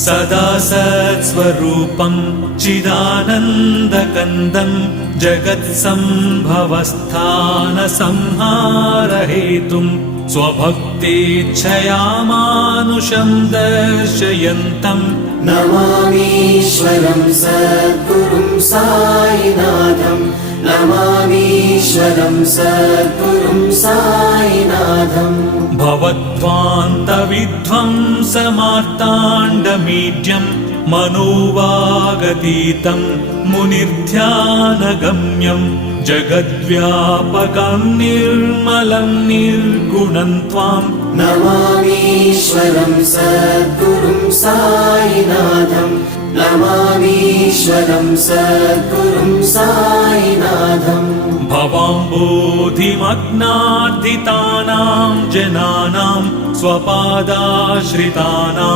सदा सत्स्वरूपं चिदानन्दकन्दं जगत्सम्भवस्थानसंहारहेतुं स्वभक्तेच्छया मानुषं दर्शयन्तं नमामीश्वरं सद्गुरुं साईनाथं नमामीश्वरं सद्गुरुं साईनाथं भवद्ध्वान्तविध्वंसमार्ताण्डमीड्यं मनोवागतीतं मुनिर्ध्यानगम्यं जगद्व्यापकं निर्मलं निर्गुणं त्वां नमामीश्वरं सद्गुरुं साईनाथं नमामीश्वरं सद्गुरुं साईनाथं भवाम्बोधिमग्नार्दितानां जनानां स्वपादाश्रितानां